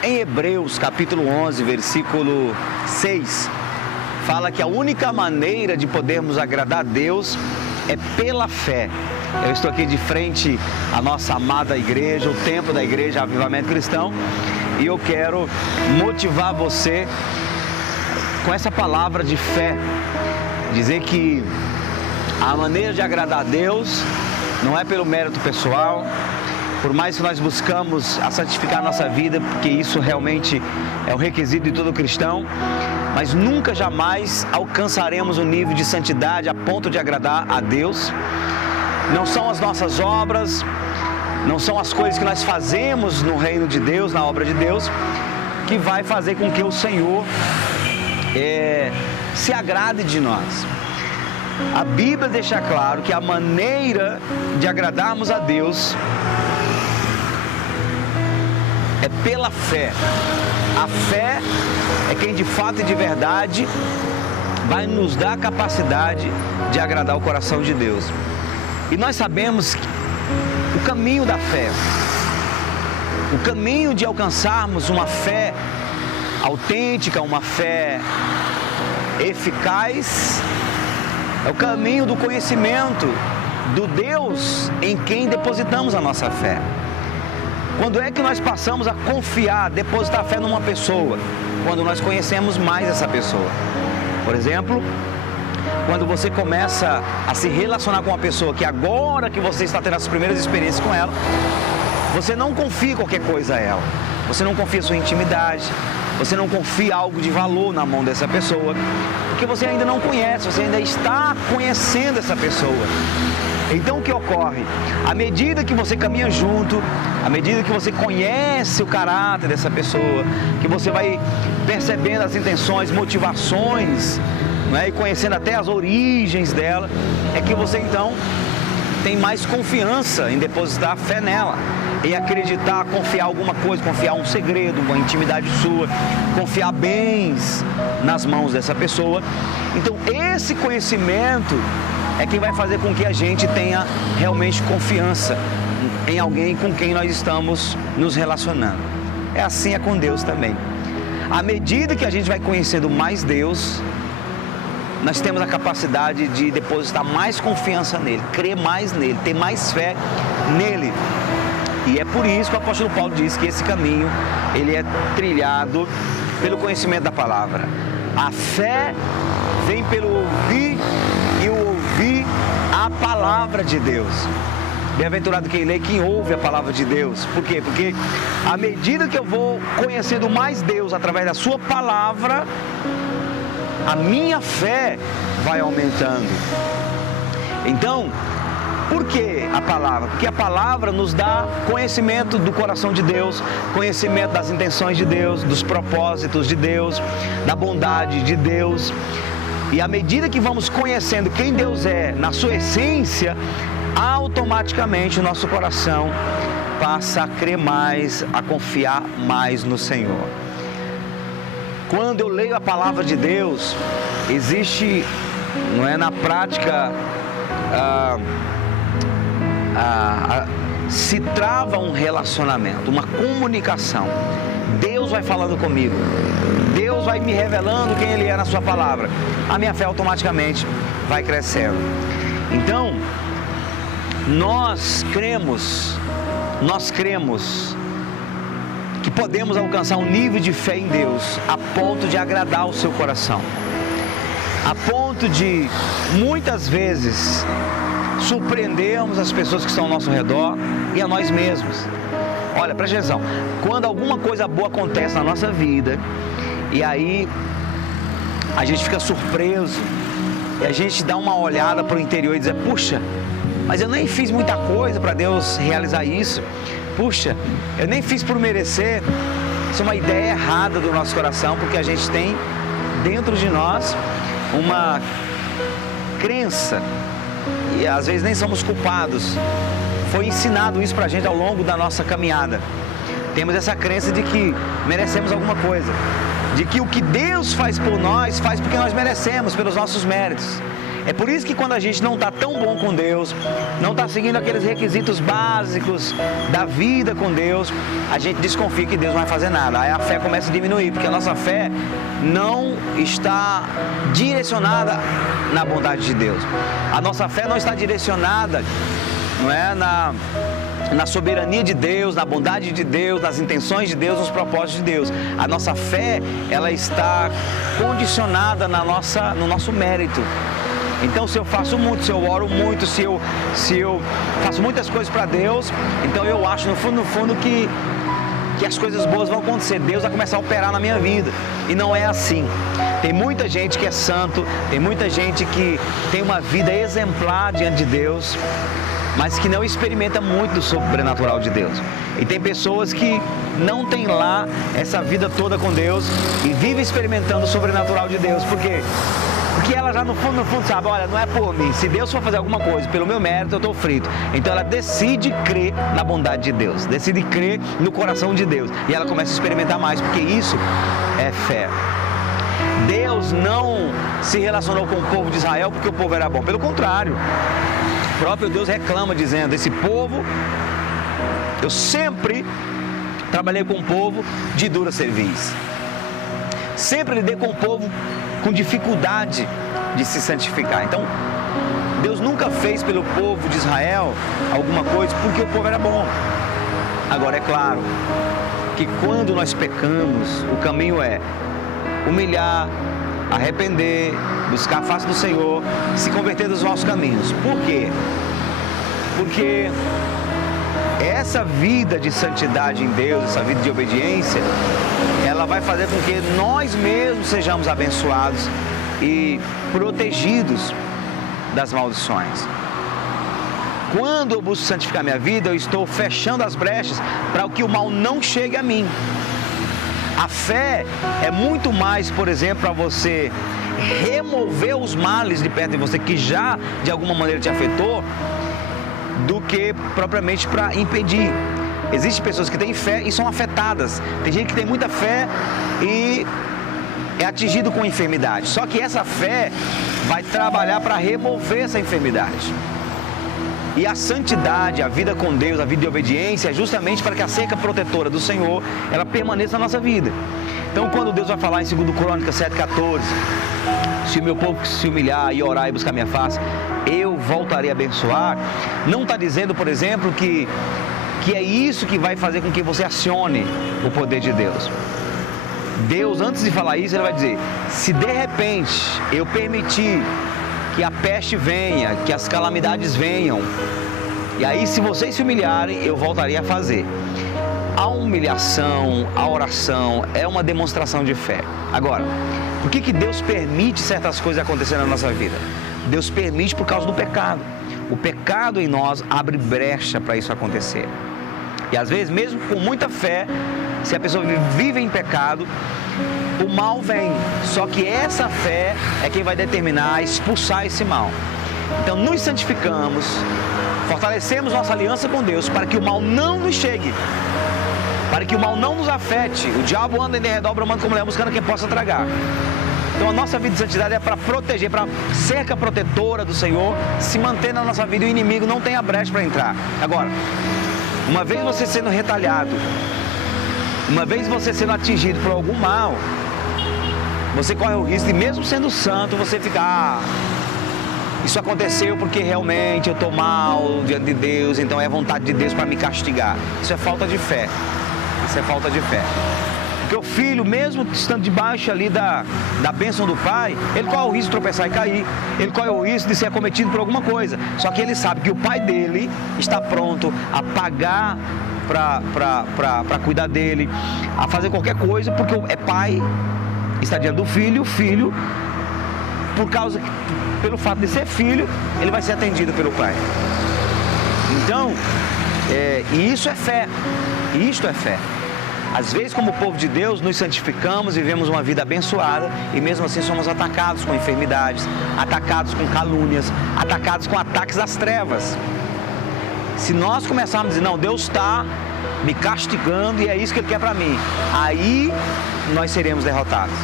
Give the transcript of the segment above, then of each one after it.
Em Hebreus capítulo 11, versículo 6, fala que a única maneira de podermos agradar a Deus é pela fé. Eu estou aqui de frente à nossa amada igreja, o templo da igreja Avivamento Cristão, e eu quero motivar você com essa palavra de fé, dizer que a maneira de agradar a Deus não é pelo mérito pessoal, por mais que nós buscamos a santificar a nossa vida, porque isso realmente é um requisito de todo cristão, mas nunca jamais alcançaremos um nível de santidade a ponto de agradar a Deus. Não são as nossas obras, não são as coisas que nós fazemos no reino de Deus, na obra de Deus, que vai fazer com que o Senhor se agrade de nós. A Bíblia deixa claro que a maneira de agradarmos a Deus é pela fé. A fé é quem de fato e de verdade vai nos dar a capacidade de agradar o coração de Deus. E nós sabemos que o caminho da fé, o caminho de alcançarmos uma fé autêntica, uma fé eficaz, é o caminho do conhecimento do Deus em quem depositamos a nossa fé. Quando é que nós passamos a confiar, depositar fé numa pessoa? Quando nós conhecemos mais essa pessoa. Por exemplo, quando você começa a se relacionar com uma pessoa que agora que você está tendo as primeiras experiências com ela, você não confia qualquer coisa a ela. Você não confia sua intimidade, você não confia algo de valor na mão dessa pessoa, porque você ainda não conhece, você ainda está conhecendo essa pessoa. Então o que ocorre? À medida que você caminha junto, à medida que você conhece o caráter dessa pessoa, que você vai percebendo as intenções, motivações, e conhecendo até as origens dela, é que você então tem mais confiança em depositar fé nela, em acreditar, confiar alguma coisa, confiar um segredo, uma intimidade sua, confiar bens nas mãos dessa pessoa. Então esse conhecimento é quem vai fazer com que a gente tenha realmente confiança em alguém com quem nós estamos nos relacionando. É assim é com Deus também. À medida que a gente vai conhecendo mais Deus, nós temos a capacidade de depositar mais confiança nele, crer mais nele, ter mais fé nele. E é por isso que o apóstolo Paulo diz que esse caminho, ele é trilhado pelo conhecimento da palavra. A fé vem pelo ouvir e o ouvir a palavra de Deus. Bem-aventurado quem lê, quem ouve a palavra de Deus. Por quê? Porque à medida que eu vou conhecendo mais Deus através da sua palavra, a minha fé vai aumentando. Então, por que a palavra? Porque a palavra nos dá conhecimento do coração de Deus, conhecimento das intenções de Deus, dos propósitos de Deus, da bondade de Deus. E à medida que vamos conhecendo quem Deus é na sua essência, automaticamente o nosso coração passa a crer mais, a confiar mais no Senhor. Quando eu leio a palavra de Deus, existe, na prática, se trava um relacionamento, uma comunicação. Deus vai falando comigo, Deus vai me revelando quem Ele é na sua palavra. A minha fé automaticamente vai crescendo. Então, nós cremos que podemos alcançar um nível de fé em Deus a ponto de agradar o seu coração, a ponto de muitas vezes surpreendermos as pessoas que estão ao nosso redor e a nós mesmos. Olha, presta atenção, quando alguma coisa boa acontece na nossa vida e aí a gente fica surpreso e a gente dá uma olhada para o interior e diz: puxa, mas eu nem fiz muita coisa para Deus realizar isso. Puxa, eu nem fiz por merecer. Isso é uma ideia errada do nosso coração, porque a gente tem dentro de nós uma crença, e às vezes nem somos culpados. Foi ensinado isso pra gente ao longo da nossa caminhada. Temos essa crença de que merecemos alguma coisa, de que o que Deus faz por nós, faz porque nós merecemos, pelos nossos méritos. É por isso que quando a gente não está tão bom com Deus, não está seguindo aqueles requisitos básicos da vida com Deus, a gente desconfia que Deus não vai fazer nada. Aí a fé começa a diminuir, porque a nossa fé não está direcionada na bondade de Deus. A nossa fé não está direcionada, não é, na soberania de Deus, na bondade de Deus, nas intenções de Deus, nos propósitos de Deus. A nossa fé, ela está condicionada no nosso mérito. Então, se eu faço muito, se eu oro muito, se eu faço muitas coisas para Deus, então eu acho no fundo que as coisas boas vão acontecer, Deus vai começar a operar na minha vida. E não é assim. Tem muita gente que é santo, tem muita gente que tem uma vida exemplar diante de Deus, mas que não experimenta muito do sobrenatural de Deus. E tem pessoas que não têm lá essa vida toda com Deus e vivem experimentando o sobrenatural de Deus. Por quê? Porque ela já no fundo sabe, olha, não é por mim. Se Deus for fazer alguma coisa pelo meu mérito, eu estou frito. Então ela decide crer na bondade de Deus, decide crer no coração de Deus. E ela começa a experimentar mais, porque isso é fé. Deus não se relacionou com o povo de Israel porque o povo era bom. Pelo contrário, o próprio Deus reclama dizendo, esse povo, eu sempre trabalhei com um povo de dura cerviz. Sempre lidei com o povo com dificuldade de se santificar. Então, Deus nunca fez pelo povo de Israel alguma coisa porque o povo era bom. Agora, é claro que quando nós pecamos, o caminho é humilhar, arrepender, buscar a face do Senhor, se converter dos nossos caminhos. Por quê? Porque essa vida de santidade em Deus, essa vida de obediência, ela vai fazer com que nós mesmos sejamos abençoados e protegidos das maldições. Quando eu busco santificar minha vida, eu estou fechando as brechas para que o mal não chegue a mim. A fé é muito mais, por exemplo, para você remover os males de perto de você, que já de alguma maneira te afetou, do que propriamente para impedir. Existem pessoas que têm fé e são afetadas. Tem gente que tem muita fé e é atingido com enfermidade. Só que essa fé vai trabalhar para remover essa enfermidade. E a santidade, a vida com Deus, a vida de obediência, é justamente para que a cerca protetora do Senhor, ela permaneça na nossa vida. Então, quando Deus vai falar em 2 Crônicas 7,14, se o meu povo se humilhar e orar e buscar minha face, eu voltarei a abençoar, não está dizendo, por exemplo, que é isso que vai fazer com que você acione o poder de Deus. Deus, antes de falar isso, Ele vai dizer, se de repente eu permitir que a peste venha, que as calamidades venham, e aí se vocês se humilharem, eu voltarei a fazer. A humilhação, a oração é uma demonstração de fé. Agora, por que Deus permite certas coisas acontecerem na nossa vida? Deus permite por causa do pecado. O pecado em nós abre brecha para isso acontecer. E às vezes, mesmo com muita fé, se a pessoa vive em pecado, o mal vem. Só que essa fé é quem vai determinar expulsar esse mal. Então, nos santificamos, fortalecemos nossa aliança com Deus para que o mal não nos chegue, para que o mal não nos afete. O diabo anda em redor bramando como leão, buscando quem possa tragar. Então a nossa vida de santidade é para proteger, para cerca protetora do Senhor, se manter na nossa vida e o inimigo não tenha brecha para entrar. Agora, uma vez você sendo retalhado, uma vez você sendo atingido por algum mal, você corre o risco de, mesmo sendo santo, você ficar, isso aconteceu porque realmente eu estou mal diante de Deus, então é a vontade de Deus para me castigar. Isso é falta de fé. Isso é falta de fé. Porque o filho, mesmo estando debaixo ali da bênção do pai, ele corre o risco de tropeçar e cair. Ele corre o risco de ser acometido por alguma coisa. Só que ele sabe que o pai dele está pronto a pagar para cuidar dele, a fazer qualquer coisa, porque é pai, está diante do filho, o filho, pelo fato de ser filho, ele vai ser atendido pelo pai. Então, isso é fé. Isto é fé. Às vezes, como povo de Deus, nos santificamos, vivemos uma vida abençoada e mesmo assim somos atacados com enfermidades, atacados com calúnias, atacados com ataques das trevas. Se nós começarmos a dizer, não, Deus está me castigando e é isso que Ele quer para mim, aí nós seremos derrotados.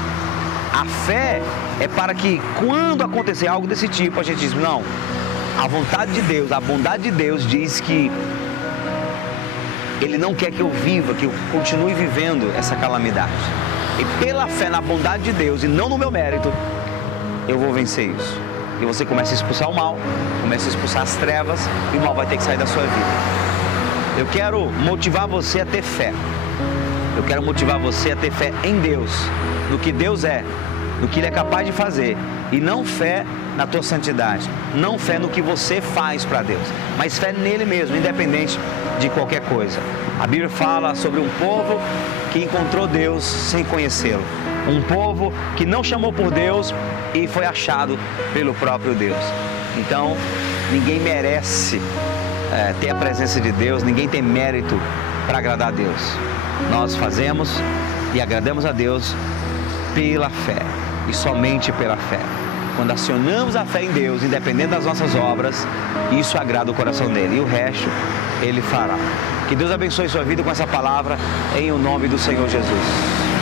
A fé é para que quando acontecer algo desse tipo, a gente diz, não, a vontade de Deus, a bondade de Deus diz que Ele não quer que eu viva, que eu continue vivendo essa calamidade. E pela fé na bondade de Deus e não no meu mérito, eu vou vencer isso. E você começa a expulsar o mal, começa a expulsar as trevas e o mal vai ter que sair da sua vida. Eu quero motivar você a ter fé. Eu quero motivar você a ter fé em Deus, no que Deus é, no que Ele é capaz de fazer. E não fé na tua santidade, não fé no que você faz para Deus, mas fé nele mesmo, independente de qualquer coisa. A Bíblia fala sobre um povo que encontrou Deus sem conhecê-lo. Um povo que não chamou por Deus e foi achado pelo próprio Deus. Então, ninguém merece ter a presença de Deus, ninguém tem mérito para agradar a Deus. Nós fazemos e agradamos a Deus pela fé e somente pela fé. Quando acionamos a fé em Deus, independente das nossas obras, isso agrada o coração dele e o resto Ele fará. Que Deus abençoe sua vida com essa palavra em o nome do Senhor Jesus.